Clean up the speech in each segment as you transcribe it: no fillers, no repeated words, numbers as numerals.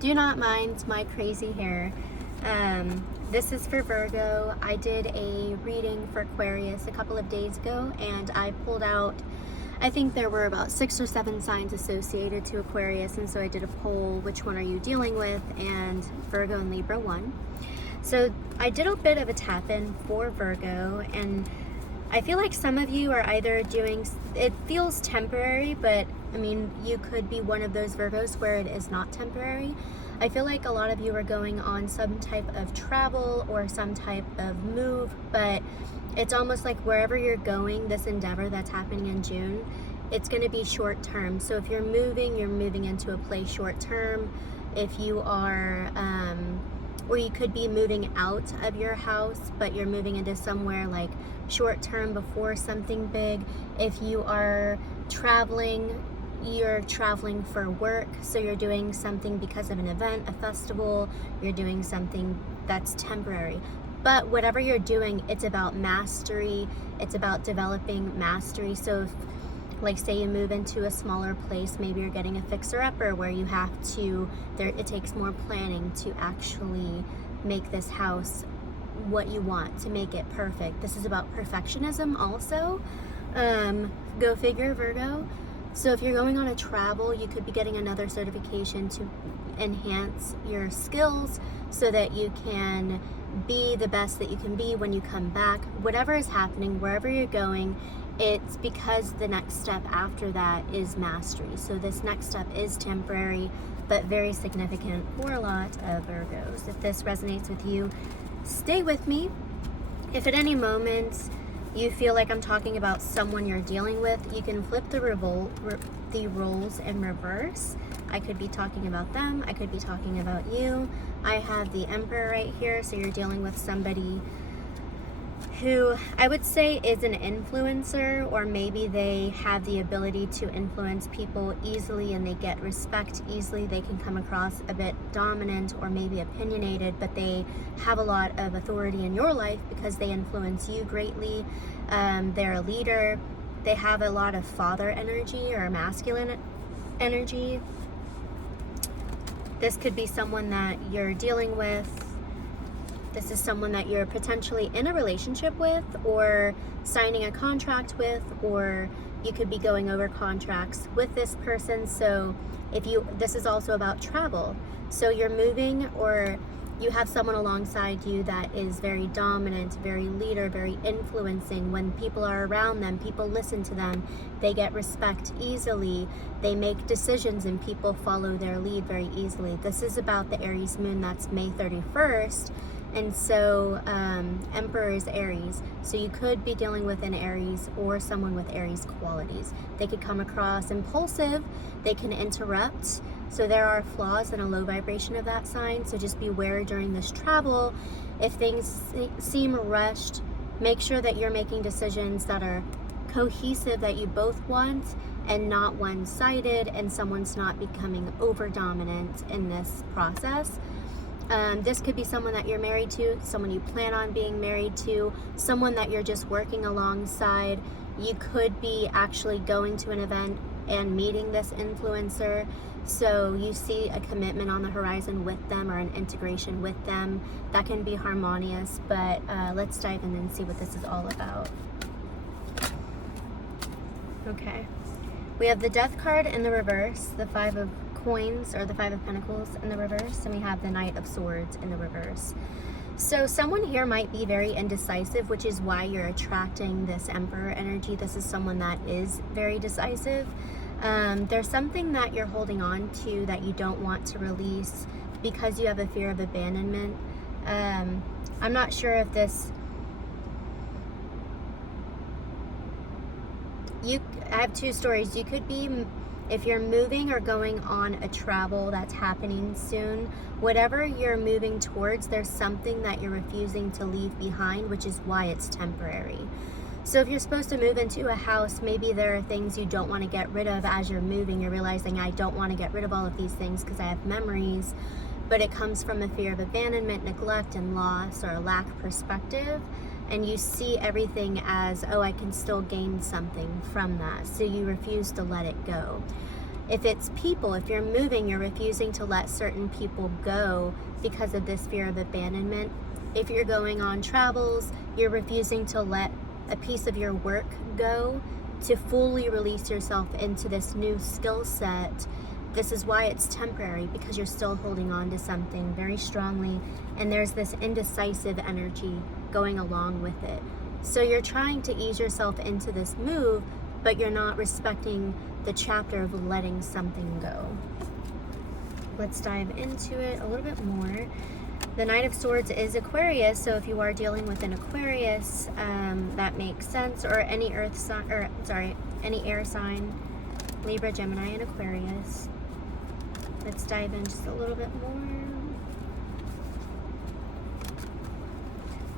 Do not mind my crazy hair. This is for Virgo. I did a reading for Aquarius a couple of days ago, and I pulled out, I think there were about 6 or 7 signs associated to Aquarius, and so I did a poll, which one are you dealing with, and Virgo and Libra won. So I did a bit of a tap-in for Virgo, and I feel like some of you are either doing, it feels temporary, but I mean, you could be one of those Virgos where it is not temporary. I feel like a lot of you are going on some type of travel or some type of move, but it's almost like wherever you're going, this endeavor that's happening in June, it's going to be short term. So if you're moving into a place short term. If you are, or you could be moving out of your house, but you're moving into somewhere like short term before something big. If you are traveling, you're traveling for work, so you're doing something because of an event, a festival, you're doing something that's temporary. But whatever you're doing, it's about mastery, it's about developing mastery. So if, like, say you move into a smaller place, maybe you're getting a fixer-upper where you have to, it takes more planning to actually make this house what you want, to make it perfect. This is about perfectionism also. Go figure, Virgo. So if you're going on a travel, you could be getting another certification to enhance your skills so that you can be the best that you can be when you come back. Whatever is happening, wherever you're going, it's because the next step after that is mastery. So this next step is temporary, but very significant for a lot of Virgos. If this resonates with you, stay with me. If at any moment you feel like I'm talking about someone you're dealing with, you can flip the roles in reverse. I could be talking about them, I could be talking about you. I have the Emperor right here, so you're dealing with somebody who I would say is an influencer, or maybe they have the ability to influence people easily and they get respect easily. They can come across a bit dominant or maybe opinionated, but they have a lot of authority in your life because they influence you greatly. They're a leader. They have a lot of father energy or masculine energy. This could be someone that you're dealing with. This is someone that you're potentially in a relationship with or signing a contract with, or you could be going over contracts with this person. So this is also about travel. So you're moving, or you have someone alongside you that is very dominant, very leader, very influencing. When people are around them, people listen to them. They get respect easily. They make decisions and people follow their lead very easily. This is about the Aries moon. That's May 31st. And so Emperor is Aries, so you could be dealing with an Aries or someone with Aries qualities. They could come across impulsive, they can interrupt, so there are flaws and a low vibration of that sign. So just beware during this travel. If things seem rushed, make sure that you're making decisions that are cohesive, that you both want, and not one-sided, and someone's not becoming over dominant in this process. This could be someone that you're married to, someone you plan on being married to, someone that you're just working alongside. You could be actually going to an event and meeting this influencer, so you see a commitment on the horizon with them or an integration with them. That can be harmonious, but let's dive in and see what this is all about. Okay, we have the Death card in the reverse, the Five of Coins or the Five of Pentacles in the reverse, and we have the Knight of Swords in the reverse. So someone here might be very indecisive, which is why you're attracting this Emperor energy. This is someone that is very decisive. There's something that you're holding on to that you don't want to release because you have a fear of abandonment. I'm not sure if this, I have two stories. You could be, if you're moving or going on a travel that's happening soon, whatever you're moving towards, there's something that you're refusing to leave behind, which is why it's temporary. So if you're supposed to move into a house, maybe there are things you don't want to get rid of as you're moving. You're realizing, I don't want to get rid of all of these things because I have memories, but it comes from a fear of abandonment, neglect, and loss, or a lack of perspective. And you see everything as, oh, I can still gain something from that. So you refuse to let it go. If it's people, if you're moving, you're refusing to let certain people go because of this fear of abandonment. If you're going on travels, you're refusing to let a piece of your work go to fully release yourself into this new skill set. This is why it's temporary, because you're still holding on to something very strongly, and there's this indecisive energy going along with it. So you're trying to ease yourself into this move, but you're not respecting the chapter of letting something go. Let's dive into it a little bit more. The Knight of Swords is Aquarius, so if you are dealing with an Aquarius, that makes sense, or any earth sign, or sorry, any air sign, Libra, Gemini, and Aquarius. Let's dive in just a little bit more.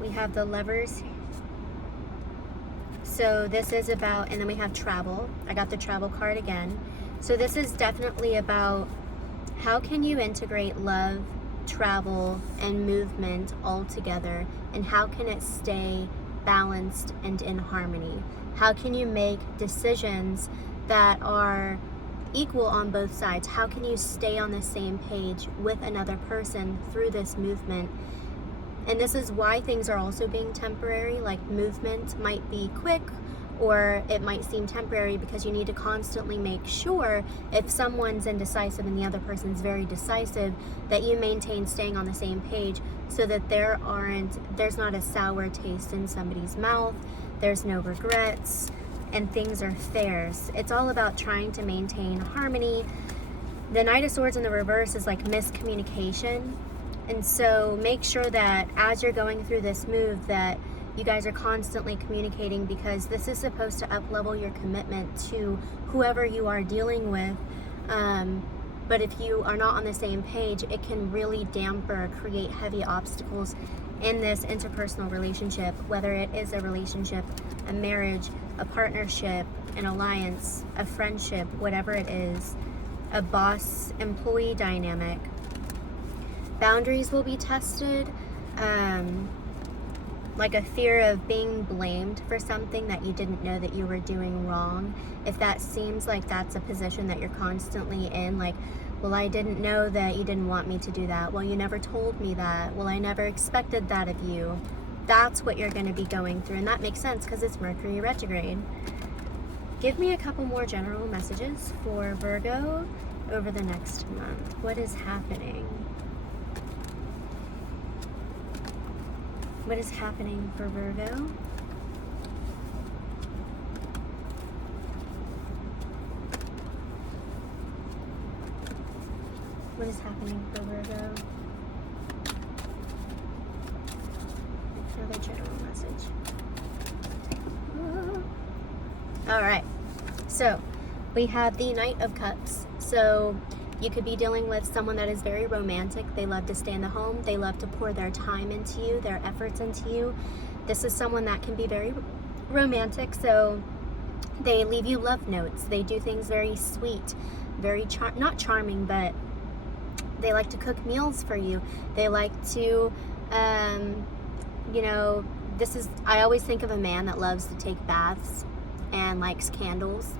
We have the Lovers. So this is about, and then we have travel. I got the travel card again. So this is definitely about how can you integrate love, travel, and movement all together, and how can it stay balanced and in harmony? How can you make decisions that are equal on both sides? How can you stay on the same page with another person through this movement? And this is why things are also being temporary. Like, movement might be quick, or it might seem temporary, because you need to constantly make sure, if someone's indecisive and the other person's very decisive, that you maintain staying on the same page, so that there's not a sour taste in somebody's mouth, there's no regrets, and things are fair. It's all about trying to maintain harmony. The Knight of Swords in the reverse is like miscommunication. And so make sure that as you're going through this move, that you guys are constantly communicating, because this is supposed to up-level your commitment to whoever you are dealing with. But if you are not on the same page, it can really damper, create heavy obstacles in this interpersonal relationship, whether it is a relationship, a marriage, a partnership, an alliance, a friendship, whatever it is, a boss-employee dynamic. Boundaries will be tested, like a fear of being blamed for something that you didn't know that you were doing wrong. If that seems like that's a position that you're constantly in, like, well, I didn't know that you didn't want me to do that. Well, you never told me that. Well, I never expected that of you. That's what you're going to be going through, and that makes sense because it's Mercury retrograde. Give me a couple more general messages for Virgo over the next month. What is happening? What is happening for Virgo? What is happening for Virgo? Another general message. All right. So we have the Knight of Cups. So you could be dealing with someone that is very romantic. They love to stay in the home. They love to pour their time into you, their efforts into you. This is someone that can be very romantic. So they leave you love notes. They do things very sweet, very not charming, but they like to cook meals for you. They like to, you know, I always think of a man that loves to take baths and likes candles.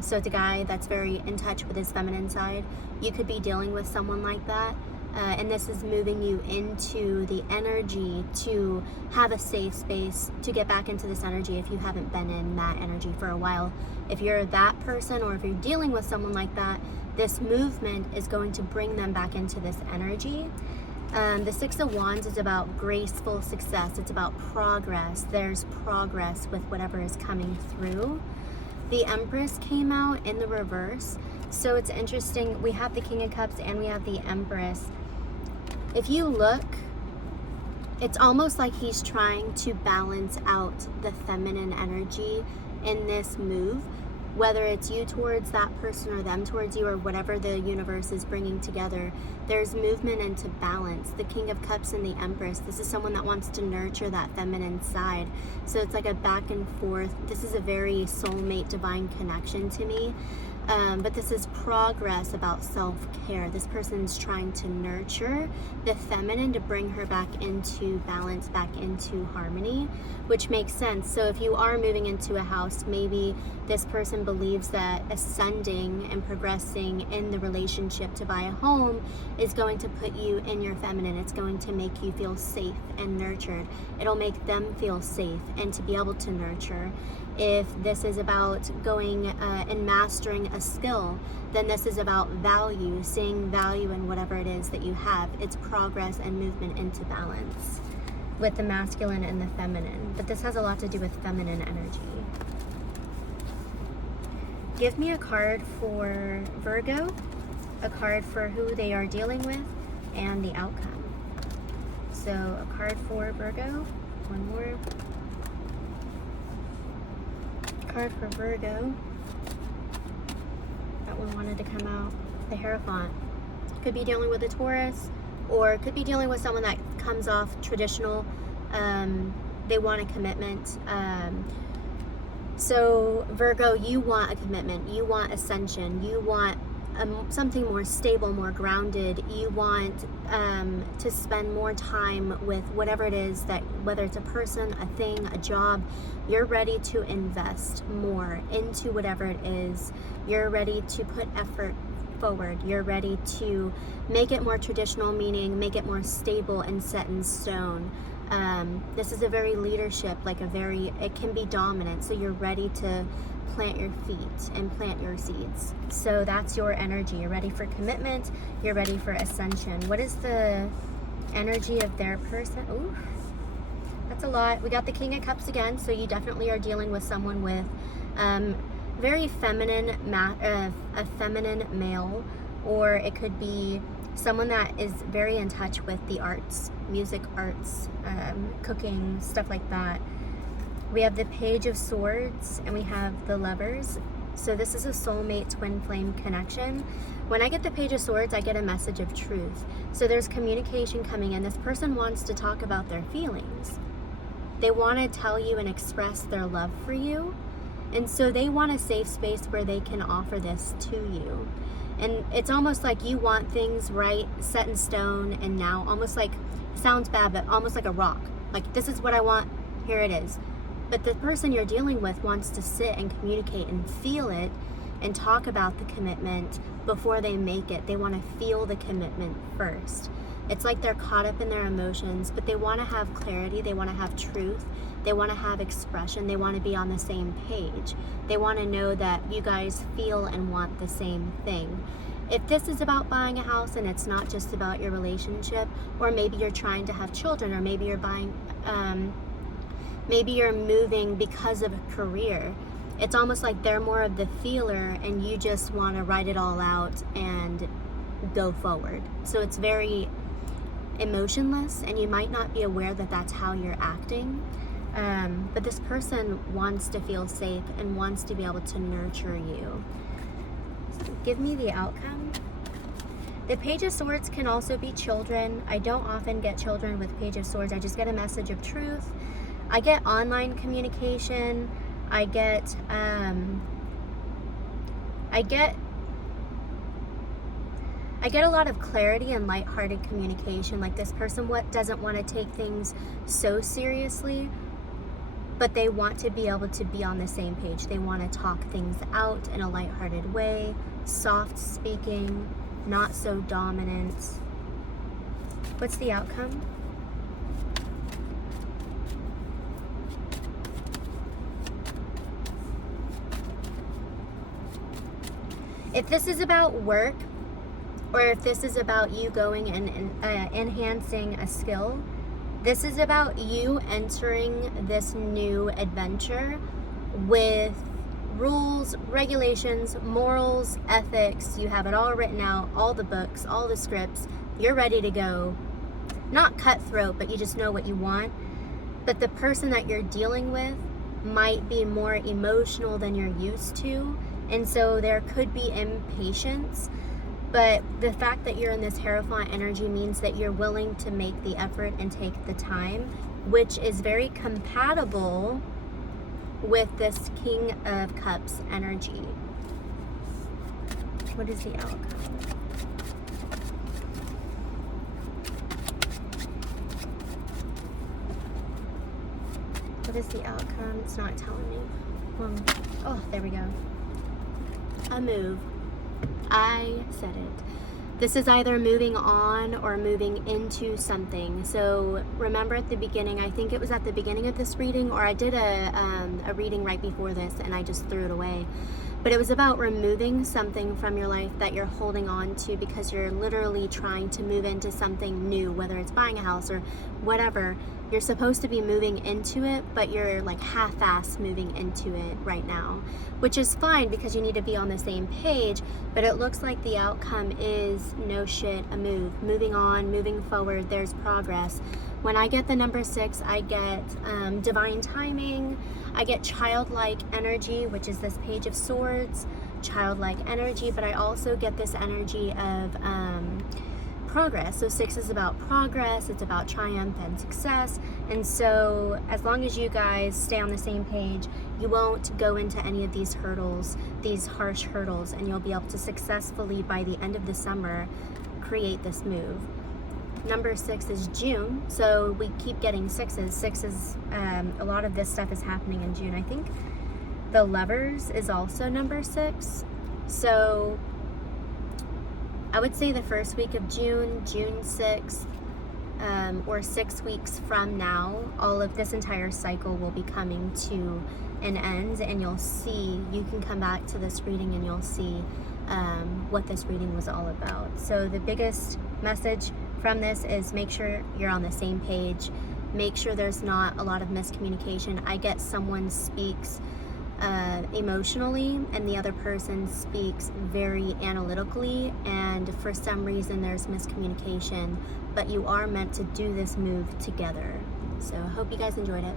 So it's a guy that's very in touch with his feminine side. You could be dealing with someone like that, and this is moving you into the energy to have a safe space to get back into this energy if you haven't been in that energy for a while. If you're that person, or if you're dealing with someone like that, this movement is going to bring them back into this energy. The Six of Wands is about graceful success. It's about progress. There's progress with whatever is coming through. The Empress came out in the reverse. So it's interesting. We have the King of Cups and we have the Empress. If you look, it's almost like he's trying to balance out the feminine energy in this move, whether it's you towards that person or them towards you, or whatever the universe is bringing together. There's movement into balance. The King of Cups and the Empress, this is someone that wants to nurture that feminine side. So it's like a back and forth. This is a very soulmate divine connection to me. But this is progress about self-care. This person's trying to nurture the feminine to bring her back into balance, back into harmony, which makes sense. So if you are moving into a house, maybe this person believes that ascending and progressing in the relationship to buy a home is going to put you in your feminine. It's going to make you feel safe and nurtured. It'll make them feel safe and to be able to nurture. If this is about going and mastering a skill, then this is about value, seeing value in whatever it is that you have. It's progress and movement into balance with the masculine and the feminine. But this has a lot to do with feminine energy. Give me a card for Virgo, a card for who they are dealing with, and the outcome. So a card for Virgo, one more. Card for Virgo. That one wanted to come out. The Hierophant. Could be dealing with a Taurus, or could be dealing with someone that comes off traditional. They want a commitment. So Virgo, you want a commitment. You want ascension. You want something more stable, more grounded. You want to spend more time with whatever it is that, whether it's a person, a thing, a job, you're ready to invest more into whatever it is. You're ready to put effort forward. You're ready to make it more traditional, meaning make it more stable and set in stone. This is a very leadership, like it can be dominant. So you're ready to plant your feet and plant your seeds. So that's your energy. You're ready for commitment. You're ready for ascension. What is the energy of their person? Ooh, that's a lot. We got the King of Cups again. So you definitely are dealing with someone with very feminine, a feminine male, or it could be someone that is very in touch with the arts, music, arts, cooking, stuff like that. We have the Page of Swords and we have the Lovers. So this is a soulmate twin flame connection. When I get the Page of Swords, I get a message of truth. So there's communication coming in. This person wants to talk about their feelings. They want to tell you and express their love for you. And so they want a safe space where they can offer this to you. And it's almost like you want things right, set in stone, and now almost like, sounds bad, but almost like a rock. Like, this is what I want, here it is. But the person you're dealing with wants to sit and communicate and feel it and talk about the commitment before they make it. They want to feel the commitment first. It's like they're caught up in their emotions, but they want to have clarity. They want to have truth. They want to have expression. They want to be on the same page. They want to know that you guys feel and want the same thing. If this is about buying a house and it's not just about your relationship, or maybe you're trying to have children, or maybe you're buying, maybe you're moving because of a career, it's almost like they're more of the feeler and you just want to write it all out and go forward. So it's very emotionless, and you might not be aware that that's how you're acting. But this person wants to feel safe and wants to be able to nurture you. So give me the outcome. The Page of Swords can also be children. I don't often get children with Page of Swords. I just get a message of truth. I get online communication. I get a lot of clarity and lighthearted communication. Like, this person doesn't want to take things so seriously, but they want to be able to be on the same page. They want to talk things out in a lighthearted way, soft speaking, not so dominant. What's the outcome? If this is about work, or if this is about you going and enhancing a skill, this is about you entering this new adventure with rules, regulations, morals, ethics. You have it all written out, all the books, all the scripts. You're ready to go. Not cutthroat, but you just know what you want. But the person that you're dealing with might be more emotional than you're used to. And so there could be impatience. But the fact that you're in this Hierophant energy means that you're willing to make the effort and take the time, which is very compatible with this King of Cups energy. What is the outcome? What is the outcome? It's not telling me. Oh, there we go. A move. I said it. This is either moving on or moving into something. So remember at the beginning, I think it was at the beginning of this reading, or I did a reading right before this and I just threw it away. But it was about removing something from your life that you're holding on to because you're literally trying to move into something new, whether it's buying a house or whatever. You're supposed to be moving into it, but you're like half-ass moving into it right now, which is fine because you need to be on the same page. But it looks like the outcome is no shit, a move, moving on, moving forward. There's progress. When I get the number 6, I get divine timing. I get childlike energy, which is this Page of Swords, childlike energy, but I also get this energy of progress. So 6 is about progress, it's about triumph and success. And so as long as you guys stay on the same page, you won't go into any of these hurdles, these harsh hurdles, and you'll be able to successfully, by the end of the summer, create this move. Number 6 is June, so we keep getting 6s. 6 is, a lot of this stuff is happening in June. I think the Lovers is also number 6. So I would say the first week of June, June 6th, or 6 weeks from now, all of this entire cycle will be coming to an end, and you'll see, you can come back to this reading and you'll see what this reading was all about. So the biggest message from this is make sure you're on the same page. Make sure there's not a lot of miscommunication. I get someone speaks emotionally and the other person speaks very analytically, and for some reason there's miscommunication, but you are meant to do this move together. So I hope you guys enjoyed it.